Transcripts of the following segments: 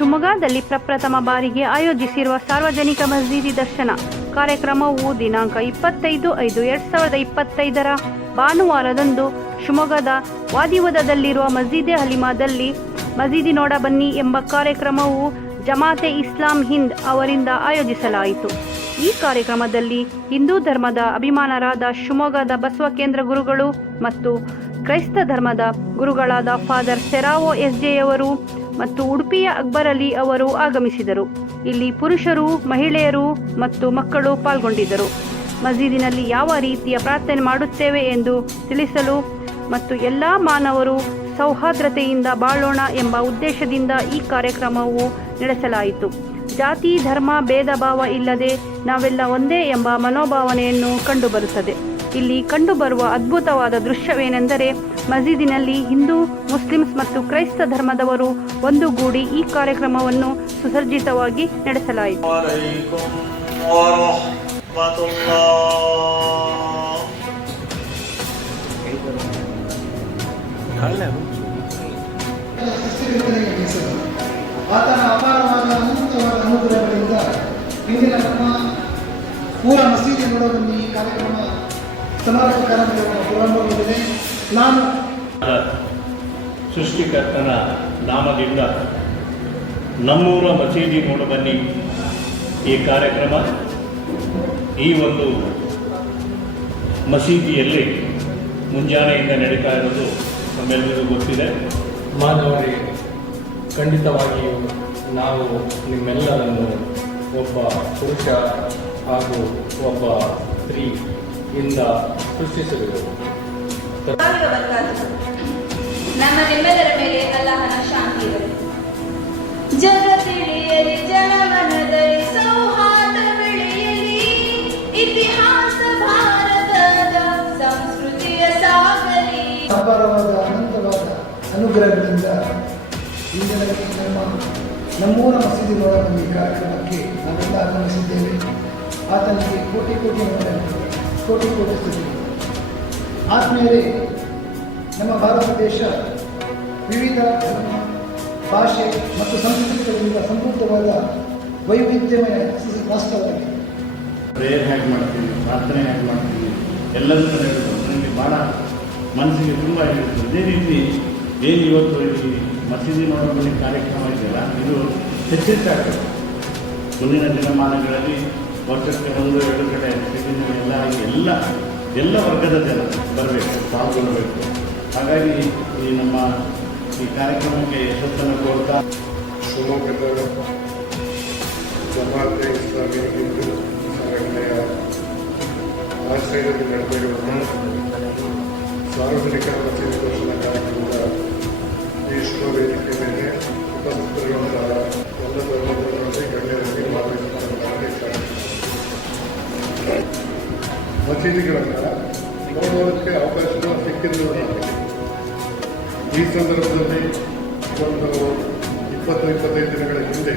ಶಿವಮೊಗ್ಗದಲ್ಲಿ ಪ್ರಪ್ರಥಮ ಬಾರಿಗೆ ಆಯೋಜಿಸಿರುವ ಸಾರ್ವಜನಿಕ ಮಸೀದಿ ದರ್ಶನ. ಕಾರ್ಯಕ್ರಮವು ದಿನಾಂಕ ಇಪ್ಪತ್ತೈದು ಐದು ಎರಡ್ ಸಾವಿರದ ಇಪ್ಪತ್ತೈದರ ಭಾನುವಾರದಂದು ಶಿವಮೊಗ್ಗದ ವಾದಿವದದಲ್ಲಿರುವ ಮಸೀದೆ ಹಲಿಮಾದಲ್ಲಿ ಮಸೀದಿ ನೋಡ ಬನ್ನಿ ಎಂಬ ಕಾರ್ಯಕ್ರಮವು ಜಮಾತೆ ಇಸ್ಲಾಂ ಹಿಂದ್ ಅವರಿಂದ ಆಯೋಜಿಸಲಾಯಿತು. ಈ ಕಾರ್ಯಕ್ರಮದಲ್ಲಿ ಹಿಂದೂ ಧರ್ಮದ ಅಭಿಮಾನರಾದ ಶಿವಮೊಗ್ಗದ ಬಸವ ಕೇಂದ್ರ ಗುರುಗಳು ಮತ್ತು ಕ್ರೈಸ್ತ ಧರ್ಮದ ಗುರುಗಳಾದ ಫಾದರ್ ಸೆರಾವೋ ಎಸ್ಜೆಯವರು ಮತ್ತು ಉಡುಪಿಯ ಅಕ್ಬರ್ ಅಲಿ ಅವರು ಆಗಮಿಸಿದರು. ಇಲ್ಲಿ ಪುರುಷರು, ಮಹಿಳೆಯರು ಮತ್ತು ಮಕ್ಕಳು ಪಾಲ್ಗೊಂಡಿದ್ದರು. ಮಸೀದಿನಲ್ಲಿ ಯಾವ ರೀತಿಯ ಪ್ರಾರ್ಥನೆ ಮಾಡುತ್ತೇವೆ ಎಂದು ತಿಳಿಸಲು ಮತ್ತು ಎಲ್ಲ ಮಾನವರು ಸೌಹಾರ್ದತೆಯಿಂದ ಬಾಳೋಣ ಎಂಬ ಉದ್ದೇಶದಿಂದ ಈ ಕಾರ್ಯಕ್ರಮವು ನಡೆಸಲಾಯಿತು. ಜಾತಿ, ಧರ್ಮ, ಭೇದ, ಭಾವ ಇಲ್ಲದೆ ನಾವೆಲ್ಲ ಒಂದೇ ಎಂಬ ಮನೋಭಾವನೆಯನ್ನು ಕಂಡುಬರುತ್ತದೆ. ಇಲ್ಲಿ ಕಂಡುಬರುವ ಅದ್ಭುತವಾದ ದೃಶ್ಯವೇನೆಂದರೆ ಮಸೀದಿನಲ್ಲಿ ಹಿಂದೂ ಮುಸ್ಲಿಮ್ಸ್ ಮತ್ತು ಕ್ರೈಸ್ತ ಧರ್ಮದವರು ಒಂದುಗೂಡಿ ಈ ಕಾರ್ಯಕ್ರಮವನ್ನು ಸುಸರ್ಜಿತವಾಗಿ ನಡೆಸಲಾಯಿತು. ಆತನ ಅಪಾರವಾದ ಅನಂತವಾದ ಅನುಗ್ರಹಗಳಿಂದ ಇಂದಿನ ನಮ್ಮ ಪೂರ ಮಸೀದಿ ನೋಡೋದನ್ನು ಈ ಕಾರ್ಯಕ್ರಮ ಸಮಾರೋಪ ಕಾರ್ಯಕ್ರಮ ಪ್ರಾರಂಭಗೊಂಡಿದೆ ನಾನು ಸೃಷ್ಟಿಕರ್ತನ ನಾಮದಿಂದ ನಮ್ಮೂರ ಮಸೀದಿ ನೋಡಬನ್ನಿ ಈ ಕಾರ್ಯಕ್ರಮ ಈ ಒಂದು ಮಸೀದಿಯಲ್ಲಿ ಮುಂಜಾನೆಯಿಂದ ನಡೀತಾ ಇರೋದು ನಮ್ಮೆಲ್ಲರಿಗೂ ಗೊತ್ತಿದೆ. ಮಾನವರೇ, ಖಂಡಿತವಾಗಿಯೂ ನಾವು ನಿಮ್ಮೆಲ್ಲರನ್ನು ಒಬ್ಬ ಪುರುಷ ಹಾಗೂ ಒಬ್ಬ ಸ್ತ್ರೀ ಇಂದ ಸೃಷ್ಟಿಸಿರುವೆವು. ನಮ್ಮ ನಿಮ್ಮೆಲ್ಲರ ಮೇಲೆ ಅಲ್ಲಾಹನ ಶಾಂತಿ ಇರಲಿ. ಜಗತ್ತಿಳಿಯಲಿ ಜನಮನದಲ್ಲಿ ಸೌಹಾರ್ದ ಬೆಳೆಯಲಿ. ಇತಿಹಾಸ ಭಾರತದ ಸಂಸ್ಕೃತಿಯ ಸಾಗಲಿ. ಅಪಾರವಾದ ಅನಂತವಾದ ಅನುಗ್ರಹಗಳಿಂದ ಇಂದಿನ ನಮ್ಮ ನಮ್ಮೂರ ಮಸೀದಿ ನೋಡಬನ್ನಿ ಕಾರ್ಯಕ್ರಮಕ್ಕೆ ನಾವೆಲ್ಲ ಆಗಮಿಸಿದ್ದೇವೆ. ಆತನಿಗೆ ಕೋಟಿ ಕೋಟಿ ವಂದನೆಗಳು, ಕೋಟಿ ಆತ್ಮೀಯರೇ, ನಮ್ಮ ಭಾರತ ದೇಶ ವಿವಿಧ ಭಾಷೆ ಮತ್ತು ಸಂಸ್ಕೃತಿಗಳಿಂದ ಸಮೃದ್ಧವಾದ ವೈವಿಧ್ಯಮಯ ರಾಷ್ಟ್ರವಾಗಿದೆ ಪ್ರೇಯರ್ ಹೇಗೆ ಮಾಡ್ತೀವಿ, ಪ್ರಾರ್ಥನೆ ಹೇಗೆ ಮಾಡ್ತೀವಿ ಎಲ್ಲದನ್ನು ಹೇಳಿದ್ರು ನನಗೆ ಭಾಳ ಮನಸ್ಸಿಗೆ ತುಂಬ ಹೇಳಿದ್ರು ಅದೇ ರೀತಿ ಏನು ಇವತ್ತು ಈ ಮಸೀದಿ ನೋಡಬನ್ನಿ ಕಾರ್ಯಕ್ರಮ ಇದೆಯಲ್ಲ, ಇದು ಹೆಚ್ಚೆಚ್ಚಾಗ್ತದೆ ಮುಂದಿನ ದಿನಮಾನಗಳಲ್ಲಿ ವರ್ಷಕ್ಕೆ ಒಂದು, ಎರಡು ಕಡೆ ಎಲ್ಲ ಎಲ್ಲ ಎಲ್ಲ ವರ್ಗದ ಜನ ಬರಬೇಕು, ಪಾಲ್ಗೊಳ್ಳಬೇಕು. ಹಾಗಾಗಿ ಈ ನಮ್ಮ ಈ ಕಾರ್ಯಕ್ರಮಕ್ಕೆ ಯಶಸ್ಸನ್ನು ಕೋರ್ತಾ ಶಿವಮೊಗ್ಗದ ಜಮಾತೆ ಇಸ್ಲಾಮಿಯ ಹಿಂದೂ ಸಂಘಟನೆಯ ಆಶ್ರಯದಲ್ಲಿ ಸಾರ್ವಜನಿಕ ದರ್ಶನ ಕಾರ್ಯಕ್ರಮದ ಈ ಶುಭ ವೇದಿಕೆ ಮೇಲೆ ಉಪಸ್ಥಿತರಿರುವಂತಹ ಎಲ್ಲ ಧರ್ಮದ ಗಣ್ಯರಲ್ಲಿ ಮಸೀದಿಗಳನ್ನು ನೋಡೋದಕ್ಕೆ ಅವಕಾಶಗಳು ಸಿಕ್ಕಿರುವುದು ಈ ಸಂದರ್ಭದಲ್ಲಿ ಒಂದು ಇಪ್ಪತ್ತು ಇಪ್ಪತ್ತೈದು ದಿನಗಳ ಹಿಂದೆ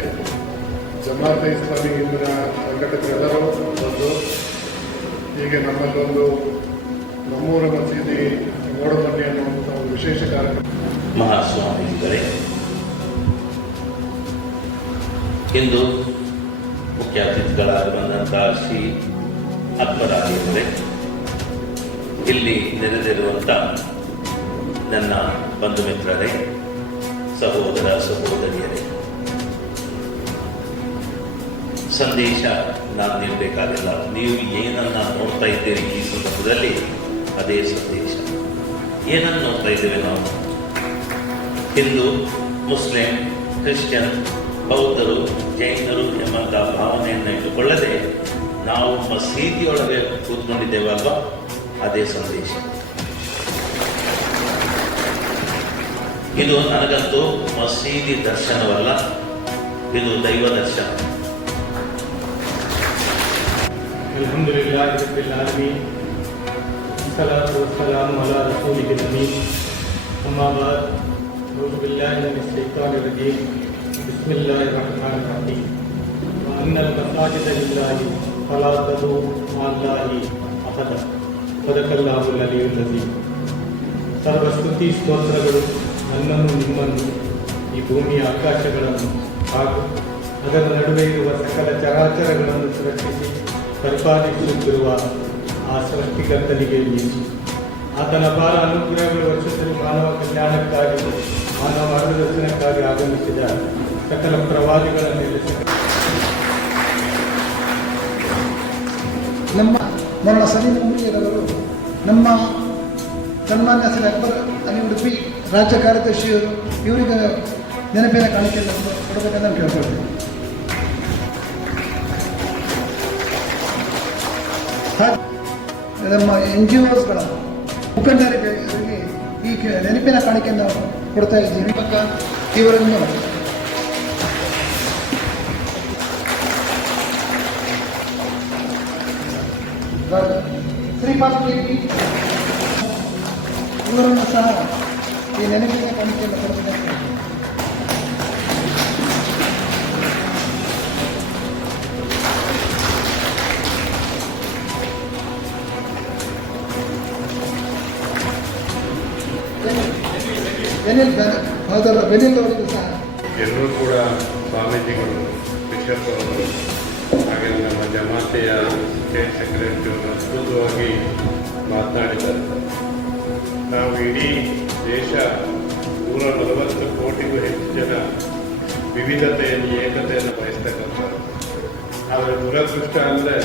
ಜಮಾತೆ ಇಸ್ಲಾಮಿ ಹಿಂದಿನ ಸಂಘಟಕರೆಲ್ಲರೂ ಬಂದು ಹೀಗೆ ನಮ್ಮಲ್ಲೊಂದು ನಮ್ಮೂರ ಮಸೀದಿ ನೋಡಬನ್ನಿ ಅನ್ನುವಂಥ ಒಂದು ವಿಶೇಷ ಕಾರ್ಯಕ್ರಮ. ಮಹಾಸ್ವಾಮಿಗಳೇ ಇಂದು ಮುಖ್ಯ ಅತಿಥಿಗಳಾಗಿ ಬಂದಂತಹ ಶ್ರೀ ಅಕ್ಬರಾಗಿಯವರೇ ಇಲ್ಲಿ ನೆರೆದಿರುವಂಥ ನನ್ನ ಬಂಧು ಮಿತ್ರರೇ, ಸಹೋದರ ಸಹೋದರಿಯರೇ, ಸಂದೇಶ ನಾನು ನೀಡಬೇಕಾಗಿಲ್ಲ. ನೀವು ಏನನ್ನ ನೋಡ್ತಾ ಇದ್ದೀರಿ ಈ ಸಂದರ್ಭದಲ್ಲಿ, ಅದೇ ಸಂದೇಶ. ಏನನ್ನು ನೋಡ್ತಾ ಇದ್ದೇವೆ ನಾವು? ಹಿಂದೂ, ಮುಸ್ಲಿಂ, ಕ್ರಿಶ್ಚಿಯನ್, ಬೌದ್ಧರು, ಜೈನರು ಎಂಬಂತಹ ಭಾವನೆಯನ್ನು ಇಟ್ಟುಕೊಳ್ಳದೆ ನಾವು ಮಸೀದಿಯೊಳಗೆ ಕೂತ್ಕೊಂಡಿದ್ದೇವಲ್ವಾ ಅದೇ ಸಂದೇಶ ಇದು ನನಗಂತೂ ಮಸೀದಿ ದರ್ಶನವಲ್ಲ ಇದು ದೈವ ದರ್ಶನ الحمد لله رب العالمين الصلاة والسلام على رسوله الأمين أما بعد أعوذ بالله من الشيطان الرجيم بسم الله الرحمن الرحيم وأن المساجد لله فلا تدعوا مع الله أحدا صدق الله العلي العظيم ಸರ್ವ ಸ್ತುತಿ ಸ್ತೋತ್ರಗಳು ನನ್ನನ್ನು ನಿಮ್ಮನ್ನು ಈ ಭೂಮಿಯ ಆಕಾಶಗಳನ್ನು ಹಾಗೂ ಅದರ ನಡುವೆ ಇರುವ ಸಕಲ ಚರಾಚರಗಳನ್ನು ಸುರಕ್ಷಿಸಿ ಪರಿಪಾಲಿಸುತ್ತಿರುವ ಆ ಸೃಷ್ಟಿಕರ್ತನಿಗೆ ಮೀಸು ಆತನ ಬಾಲ ಅನುಗ್ರಹಗಳ ವರ್ಷದಲ್ಲಿ ಮಾನವ ಕಲ್ಯಾಣಕ್ಕಾಗಿ ಮಾನವ ಮಾರ್ಗದರ್ಶನಕ್ಕಾಗಿ ಆಗಮಿಸಿದ ಸಕಲ ಪ್ರವಾದಿಗಳ ಮೇಲೆ ನಮ್ಮ ಮರಣ ಸಲೀಂ ಮುನಿಯರವರು ನಮ್ಮ ಸನ್ಮಾನ್ಯ ಶ್ರೀ ಅಕ್ಬರ್ ಅಲಿ ಉಡುಪಿ ರಾಜ್ಯ ಕಾರ್ಯದರ್ಶಿಯವರು ಇವರಿಗೆ ನೆನಪಿನ ಕಾಣಿಕೆಯನ್ನು ಕೊಡಬೇಕಂತ ನಾನು ಕೇಳ್ಕೊಳ್ತೀನಿ ಹಾಗೆ ನಮ್ಮ ಎನ್ ಜಿ ಒಸ್ಗಳ ಮುಖಂಡರಿಗೆ ಇವರಿಗೆ ಈ ಕೆ- ನೆನಪಿನ ಕಾಣಿಕೆಯನ್ನು ಕೊಡ್ತಾ ಇದ್ದೀವಿ ಇವಾಗ ಇವರನ್ನು ಸಹ ಈ ನೆನಪಿನ ಕಾಣಿಕೆಯನ್ನು ಎಲ್ಲರೂ ಕೂಡ ಸ್ವಾಮೀಜಿಗಳು ನಮ್ಮ ಜಮಾತೆಯ ಸ್ಟೇಟ್ ಸೆಕ್ರೆಟರಿ ಅವರು ಅದ್ಭುತವಾಗಿ ಮಾತನಾಡಿದ್ದಾರೆ. ನಾವು ಇಡೀ ದೇಶ ನೂರ ನಲವತ್ತು ಕೋಟಿಗೂ ಹೆಚ್ಚು ಜನ ವಿವಿಧತೆಯಲ್ಲಿ ಏಕತೆಯನ್ನು ಬಯಸ್ತಕ್ಕಂಥವ್ರು. ಆದರೆ ದುರದೃಷ್ಟ ಅಂದರೆ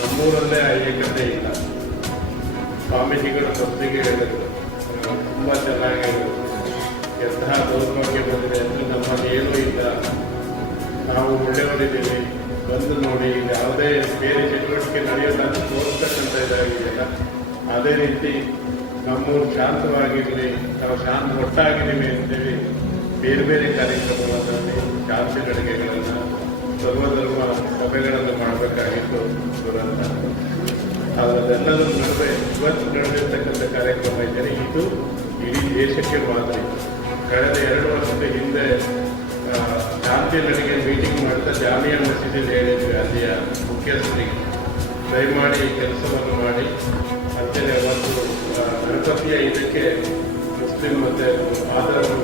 ನಮ್ಮೂರಲ್ಲೇ ಆ ಏಕತೆ ಇಲ್ಲ. ಸ್ವಾಮೀಜಿಗಳು ಫಸ್ಟಿಗೆ ಹೇಳಿದ್ರು. ತುಂಬ ಚೆನ್ನಾಗಿ. ಎಂತಹ ದೌರ್ಭಾಗ್ಯ ಬಂದಿದೆ ಅಂದರೆ ನಮ್ಮಲ್ಲಿ ಏನೂ ಇಲ್ಲ. ನಾವು ಒಳ್ಳೆಯವರಿದ್ದೀವಿ. ಬಂದು ನೋಡಿ, ಯಾವುದೇ ಬೇರೆ ಚಟುವಟಿಕೆ ನಡೆಯೋದನ್ನು ತೋರಿಸ್ತಕ್ಕಂಥ ಇದಾಗಿದೆಯಲ್ಲ ಅದೇ ರೀತಿ ನಮ್ಮೂರು ಶಾಂತವಾಗಿರಲಿ ನಾವು ಶಾಂತ ಒಟ್ಟಾಗಿದ್ದೀವಿ ಅಂತೇಳಿ ಬೇರೆ ಬೇರೆ ಕಾರ್ಯಕ್ರಮಗಳಲ್ಲಿ ಶಾಂತಿ ಗಳಿಗೆಗಳನ್ನು ಸರ್ವಧರ್ಮ ಸಭೆಗಳನ್ನು ಮಾಡಬೇಕಾಗಿತ್ತು ದುರಂತ. ಆದರೆ ಅದೆಲ್ಲದರ ನಡುವೆ ಇವತ್ತು ನಡೆದಿರ್ತಕ್ಕಂಥ ಕಾರ್ಯಕ್ರಮ ಇದ್ದರೆ ಇದು ಇಡೀ ದೇಶಕ್ಕೆ ಮಾದರಿ. ಕಳೆದ ಎರಡು ವರ್ಷದ ಹಿಂದೆ ನಡಿಗೆ ಮೀಟಿಂಗ್ ಮಾಡ್ತಾ ಜಾಮಿಯಾ ಮಸೀದಿಯಲ್ಲಿ ಹೇಳಿದ್ವಿ ಅಲ್ಲಿಯ ಮುಖ್ಯಸ್ಥರಿಗೆ. ದಯಮಾಡಿ ಕೆಲಸವನ್ನು ಮಾಡಿ. ಅಂತೇಳಿ ಒಂದು ಗಣಪತಿಯ ಇದಕ್ಕೆ ಮುಸ್ಲಿಂ ಮತ್ತು ಆದರೂ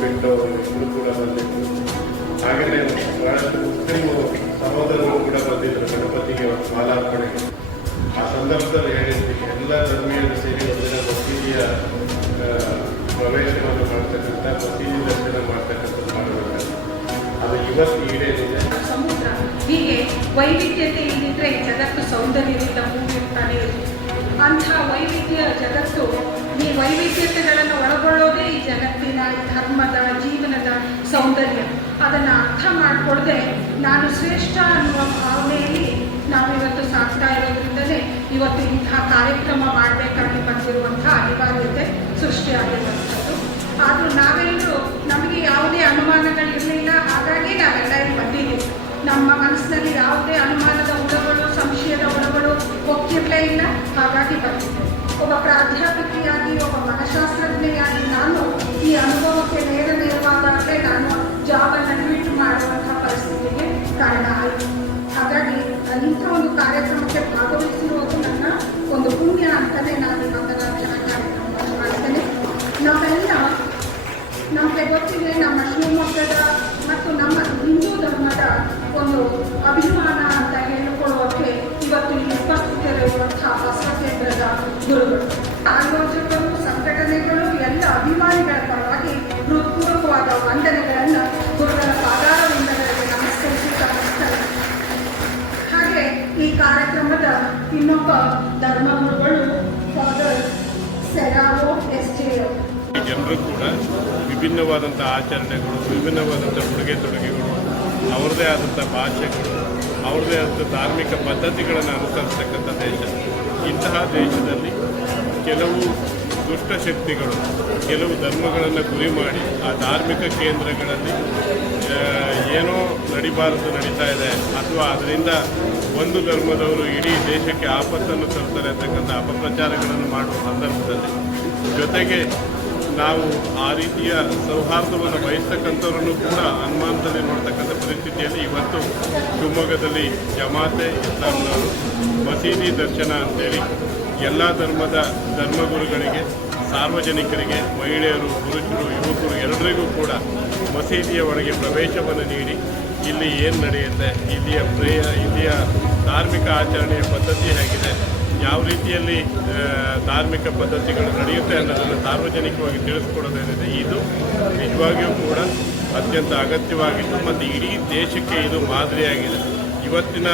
ಬಿಟ್ಟು ಬಂದಿತ್ತು ಹಾಗೆಯೇ ಬಹಳಷ್ಟು ಮುಸ್ಲಿಂ ಸಹೋದರರು ಕೂಡ ಬಂದಿದ್ದರು ಗಣಪತಿಗೆ ಮಾಲಾರ್ಪಣೆಗೆ. ಆ ಸಂದರ್ಭದಲ್ಲಿ ಸೌಂದರ್ಯದಿಂದ ಮೂಡಿರ್ತಾನೆ ಇರುತ್ತೆ ಅಂಥ ವೈವಿಧ್ಯ ಜಗತ್ತು, ಈ ವೈವಿಧ್ಯತೆಗಳನ್ನು ಒಳಗೊಳ್ಳೋದೇ ಈ ಜಗತ್ತಿನ ಧರ್ಮದ, ಜೀವನದ ಸೌಂದರ್ಯ. ಅದನ್ನು ಅರ್ಥ ಮಾಡಿಕೊಳ್ಳದೆ ನಾನು ಶ್ರೇಷ್ಠ ಅನ್ನುವ ಭಾವನೆಯಲ್ಲಿ ನಾವಿವತ್ತು ಸಾಕ್ತಾ ಇರೋದ್ರಿಂದಲೇ ಇವತ್ತು ಇಂಥ ಕಾರ್ಯಕ್ರಮ ಮಾಡಬೇಕಾಗಿ ಬಂದಿರುವಂಥ ಅನಿವಾರ್ಯತೆ ಸೃಷ್ಟಿಯಾಗಿರುವಂಥದ್ದು. ಆದರೂ ನಾವೆಲ್ಲರೂ ನಮಗೆ ಯಾವುದೇ ಅನುಮಾನಗಳಿರಲಿಲ್ಲ, ಹಾಗಾಗಿ ನಾವೆಲ್ಲ ಇಲ್ಲಿ ಬಂದಿದ್ದೀವಿ. ನಮ್ಮ ಮನಸ್ಸಿನಲ್ಲಿ ಯಾವುದೇ ಅನುಮಾನದ ಹುಳಗಳು ಸಂಶಯದ ಹುಳಗಳು ಒಕ್ಕಿರಲೇ ಇಲ್ಲ ಹಾಗಾಗಿ ಬಂದಿದ್ದೆ ಒಬ್ಬ ಪ್ರಾಧ್ಯಾಪಕಿಯಾಗಿ ಒಬ್ಬ ಮನಃಶಾಸ್ತ್ರಜ್ಞೆಯಾಗಿ ನಾನು ಧರ್ಮಗುರುಗಳು ಫಾದರ್ ಸೆರಾವೋ ಜನರು ಕೂಡ ವಿಭಿನ್ನವಾದಂಥ ಆಚರಣೆಗಳು ವಿಭಿನ್ನವಾದಂಥ ಉಡುಗೆ ತೊಡುಗೆಗಳು, ಅವ್ರದ್ದೇ ಆದಂಥ ಭಾಷೆಗಳು ಅವ್ರದೇ ಆದಂಥ ಧಾರ್ಮಿಕ ಪದ್ಧತಿಗಳನ್ನು ಅನುಸರಿಸ್ತಕ್ಕಂಥ ದೇಶ. ಇಂತಹ ದೇಶದಲ್ಲಿ ಕೆಲವು ದುಷ್ಟಶಕ್ತಿಗಳು ಕೆಲವು ಧರ್ಮಗಳನ್ನು ಗುರಿ ಮಾಡಿ ಆ ಧಾರ್ಮಿಕ ಕೇಂದ್ರಗಳಲ್ಲಿ ಏನೋ ನಡಿಬಾರದು ನಡೀತಾ ಇದೆ, ಅಥವಾ ಅದರಿಂದ ಒಂದು ಧರ್ಮದವರು ಇಡೀ ದೇಶಕ್ಕೆ ಆಪತ್ತನ್ನು ತರ್ತಾರೆ ಅಂತಕ್ಕಂಥ ಅಪಪ್ರಚಾರಗಳನ್ನು ಮಾಡುವ ಸಂದರ್ಭದಲ್ಲಿ. ಜೊತೆಗೆ ನಾವು ಆ ರೀತಿಯ ಸೌಹಾರ್ದವನ್ನು ಬಯಸ್ತಕ್ಕಂಥವ್ರನ್ನು ಕೂಡ ಅನುಮಾನದಲ್ಲಿ ನೋಡ್ತಕ್ಕಂಥ ಪರಿಸ್ಥಿತಿಯಲ್ಲಿ ಇವತ್ತು ಶಿವಮೊಗ್ಗದಲ್ಲಿ ಜಮಾತೆ ಇಸ್ಲಾಂನವರು ಮಸೀದಿ ದರ್ಶನ ಅಂತೇಳಿ ಎಲ್ಲ ಧರ್ಮದ ಧರ್ಮಗುರುಗಳಿಗೆ, ಸಾರ್ವಜನಿಕರಿಗೆ, ಮಹಿಳೆಯರು, ಪುರುಷರು, ಯುವಕರು ಎಲ್ಲರಿಗೂ ಕೂಡ ಮಸೀದಿಯ ಒಳಗೆ ಪ್ರವೇಶವನ್ನು ನೀಡಿ ಇಲ್ಲಿ ಏನು ನಡೆಯುತ್ತೆ, ಇಲ್ಲಿಯ ಪ್ರೇಯ, ಇಲ್ಲಿಯ ಧಾರ್ಮಿಕ ಆಚರಣೆಯ ಪದ್ಧತಿ ಹೇಗಿದೆ? ಯಾವ ರೀತಿಯಲ್ಲಿ ಧಾರ್ಮಿಕ ಪದ್ಧತಿಗಳು ನಡೆಯುತ್ತೆ ಅನ್ನೋದನ್ನು ಸಾರ್ವಜನಿಕವಾಗಿ ತಿಳಿಸ್ಕೊಡೋದೇನಿದೆ? ಇದು ನಿಜವಾಗಿಯೂ ಕೂಡ ಅತ್ಯಂತ ಅಗತ್ಯವಾಗಿತ್ತು ಮತ್ತು ಇಡೀ ದೇಶಕ್ಕೆ ಇದು ಮಾದರಿಯಾಗಿದೆ. ಇವತ್ತಿನ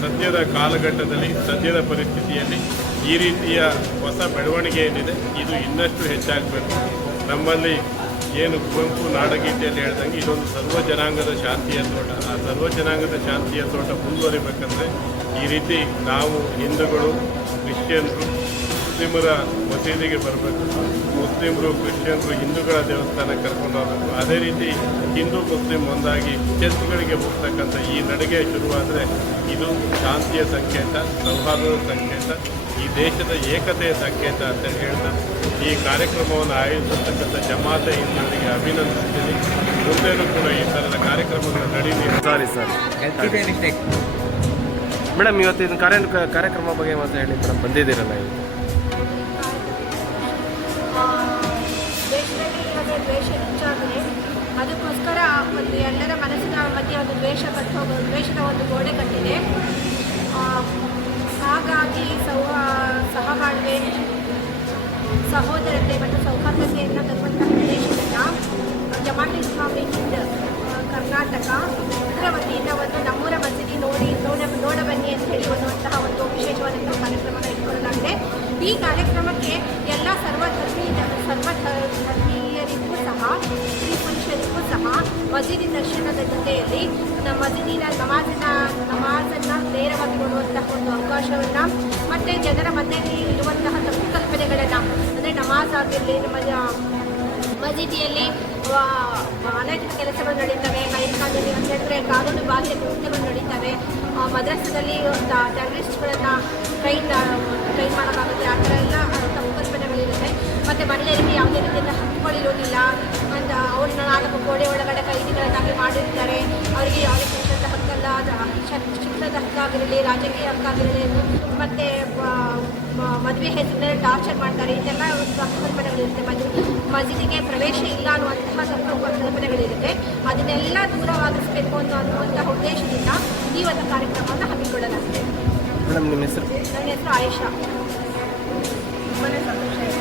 ಸದ್ಯದ ಕಾಲಘಟ್ಟದಲ್ಲಿ, ಸದ್ಯದ ಪರಿಸ್ಥಿತಿಯಲ್ಲಿ ಈ ರೀತಿಯ ಹೊಸ ಬೆಳವಣಿಗೆ ಏನಿದೆ? ಇದು ಇನ್ನಷ್ಟು ಹೆಚ್ಚಾಗಬೇಕು. ನಮ್ಮಲ್ಲಿ ಏನು ಕುವೆಂಪು ನಾಡಗೀತೆಯಲ್ಲಿ ಹೇಳ್ದಂಗೆ ಇದೊಂದು ಸರ್ವ ಜನಾಂಗದ ಶಾಂತಿಯ ತೋಟ. ಆ ಸರ್ವ ಜನಾಂಗದ ಶಾಂತಿಯ ತೋಟ ಮುಂದುವರಿಬೇಕಂದ್ರೆ ಈ ರೀತಿ ನಾವು ಹಿಂದೂಗಳು, ಕ್ರಿಶ್ಚಿಯನ್ರು, ಮುಸ್ಲಿಮರ ಮಸೀದಿಗೆ ಬರಬೇಕು. ಮುಸ್ಲಿಮರು, ಕ್ರಿಶ್ಚಿಯನ್ರು ಹಿಂದೂಗಳ ದೇವಸ್ಥಾನಕ್ಕೆ ಕರ್ಕೊಂಡು ಹೋಗಬೇಕು. ಅದೇ ರೀತಿ ಹಿಂದೂ ಮುಸ್ಲಿಂ ಒಂದಾಗಿ ಚರ್ಚ್ಗಳಿಗೆ ಹೋಗ್ತಕ್ಕಂಥ ಈ ನಡಿಗೆ ಶುರುವಾದರೆ ಇದು ಶಾಂತಿಯ ಸಂಕೇತ, ಸೌಹಾರ್ದದ ಸಂಕೇತ. ಈ ದೇಶದ ಏಕತೆಯ ಸಂಕೇತ ಅಂತ ಹೇಳ್ತಾ ಈ ಕಾರ್ಯಕ್ರಮವನ್ನು ಆಯೋಜಿಸತಕ್ಕಂಥ ಜಮಾತೆ ಹಿಂದೂರಿಗೆ ಅಭಿನಂದಿಸ್ತೀನಿ. ಮುಂದೆನೂ ಕೂಡ ಈ ಥರದ ಕಾರ್ಯಕ್ರಮಗಳು ನಡೀಲಿ ಸಾರಿ ಸರ್. ಮೇಡಮ್ ಇವತ್ತು ಇದು ಕಾರ್ಯ ಕಾರ್ಯಕ್ರಮ ಬಗ್ಗೆ ಮಾತ್ರ ಹೇಳಿ ಮೇಡಮ್ ಬಂದಿದ್ದೀರಲ್ಲ ಇವತ್ತು ಅದಕ್ಕೋಸ್ಕರ ಒಂದು ಎಲ್ಲರ ಮನಸ್ಸಿನ ಮಧ್ಯೆ ಒಂದು ದ್ವೇಷ ಹೋಗೋ ದ್ವೇಷದ ಒಂದು ಗೋಡೆ ಕಟ್ಟಿದೆ. ಆ, ಹಾಗಾಗಿ ಸೌಹ, ಸಹಬಾಳ್ವೆ, ಸಹೋದರತೆ ಮತ್ತು ಸೌಹಾರ್ದತೆಯನ್ನು ತರುವಂತಹ ಪ್ರದೇಶದಿಂದ ಜಮಾಟ್ ಇಸ್ಲಾಮಿ ಹಿಂದ್ ಕರ್ನಾಟಕ ಇದರ ವತಿಯಿಂದ ಒಂದು ನಮ್ಮೂರ ಮಸೀದಿ ನೋಡಿ, ನೋಡ, ನೋಡಬನ್ನಿ ಅಂತ ಹೇಳಿ ಒಂದು ವಿಶೇಷವಾದಂತಹ ಕಾರ್ಯಕ್ರಮನ ಇಟ್ಕೊಳ್ಳಲಾಗಿದೆ. ಈ ಕಾರ್ಯಕ್ರಮಕ್ಕೆ ಎಲ್ಲ ಸರ್ವ ಸಹ, ಸ್ತ್ರೀ ಪುರುಷರಿಗೂ ಸಹ ಮಸೀದಿ ದರ್ಶನದ ಜೊತೆಯಲ್ಲಿ ನಮ್ಮ ಮಸೀದಿನ ನಮಾಜನ್ನ ನಮಾಜನ್ನು ನೇರವಾಗಿ ನೋಡುವಂತಹ ಅವಕಾಶವನ್ನು ಮತ್ತು ಜನರ ಮಧ್ಯೆ ಇರುವಂತಹ ತಪ್ಪು ಕಲ್ಪನೆಗಳನ್ನು ಅಂದರೆ ನಮಾಜ್ ಆಗಿರಲಿ ನಮ್ಮ ಮಸೀದಿಯಲ್ಲಿ ಅನೈತಿಕ ಕೆಲಸಗಳು ನಡೀತವೆ ಕೈಕಾಲದಲ್ಲಿ ಅಂತ ಹೇಳಿದ್ರೆ ಕಾನೂನು ಬಾಹ್ಯ ಕೃತ್ಯಗಳು ನಡೀತವೆ ಮದ್ರಾಸದಲ್ಲಿ ಟೆರರಿಸ್ಟ್ಗಳನ್ನು ಕೈ ಕೈ ಮಾಡೋಕ್ಕಾಗುತ್ತೆ ಆ ಥರ ಎಲ್ಲ ತಪ್ಪು ಕಲ್ಪನೆಗಳಿರುತ್ತೆ ಮತ್ತು ಮಹಿಳೆಯರಿಗೆ ಯಾವುದೇ ರೀತಿಯಿಂದ ಹಕ್ಕುಗಳಿರೋದಿಲ್ಲ ಅಂತ, ಅವ್ರನ್ನ ನಾಲ್ಕು ಗೋಡೆ ಒಳಗಡೆ ಕೈದಿಗಳನ್ನಾಗಿ ಮಾಡಿರ್ತಾರೆ. ಅವರಿಗೆ ಯಾವುದೇ ಶ- ಶಿಕ್ಷಣದ ಹಕ್ಕಾಗಿರಲಿ ರಾಜಕೀಯ ಹಕ್ಕಾಗಿರಲಿ ಮತ್ತು ಮದುವೆ ಹೆಸರಿನಲ್ಲಿ ಟಾರ್ಚರ್ ಮಾಡ್ತಾರೆ. ಇದೆಲ್ಲ ಕಲ್ಪನೆಗಳಿರುತ್ತೆ ಮದುವೆ ಮಸೀದಿಗೆ ಪ್ರವೇಶ ಇಲ್ಲ ಅನ್ನುವಂತಹ ಕಲ್ಪನೆಗಳಿರುತ್ತೆ ಅದನ್ನೆಲ್ಲ ದೂರವಾಗಿಸಬೇಕು ಅಂತ ಅನ್ನುವಂತಹ ಉದ್ದೇಶದಿಂದ ಈ ಒಂದು ಕಾರ್ಯಕ್ರಮವನ್ನು ಹಮ್ಮಿಕೊಳ್ಳಲಾಗಿದೆ. ನನ್ನ ಹೆಸರು ಆಯುಷಾ. ತುಂಬಾ ಸಂತೋಷ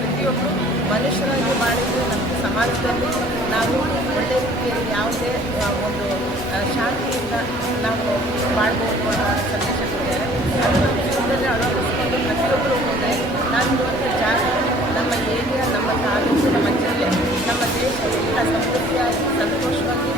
ಪ್ರತಿಯೊಬ್ಬರು ಮನುಷ್ಯರಾಗಿ ಮಾಡಿದರೆ ನಮ್ಮ ಸಮಾಜದಲ್ಲಿ ನಾವು ಒಳ್ಳೆಯ ರೀತಿಯಲ್ಲಿ ಯಾವುದೇ ಒಂದು ಶಾಂತಿಯಿಂದ ನಾವು ಮಾಡ್ಬೋದು ಅನ್ನೋ ಸಂದೇಶ ಕೊಟ್ಟಿದ್ದಾರೆ. ಅದನ್ನು ಅಳವಡಿಸಿಕೊಂಡು ಪ್ರತಿಯೊಬ್ಬರು ಹೋದರೆ ಅಂತ ಜಾಗ ನಮ್ಮ ಏರಿಯಾ, ನಮ್ಮ ತಾಲೂಕು, ನಮ್ಮ ಜಿಲ್ಲೆ, ನಮ್ಮ ದೇಶ ಎಲ್ಲ ಸಮೃದ್ಧಿಯಾಗಿ, ಸಂತೋಷವಾಗಿ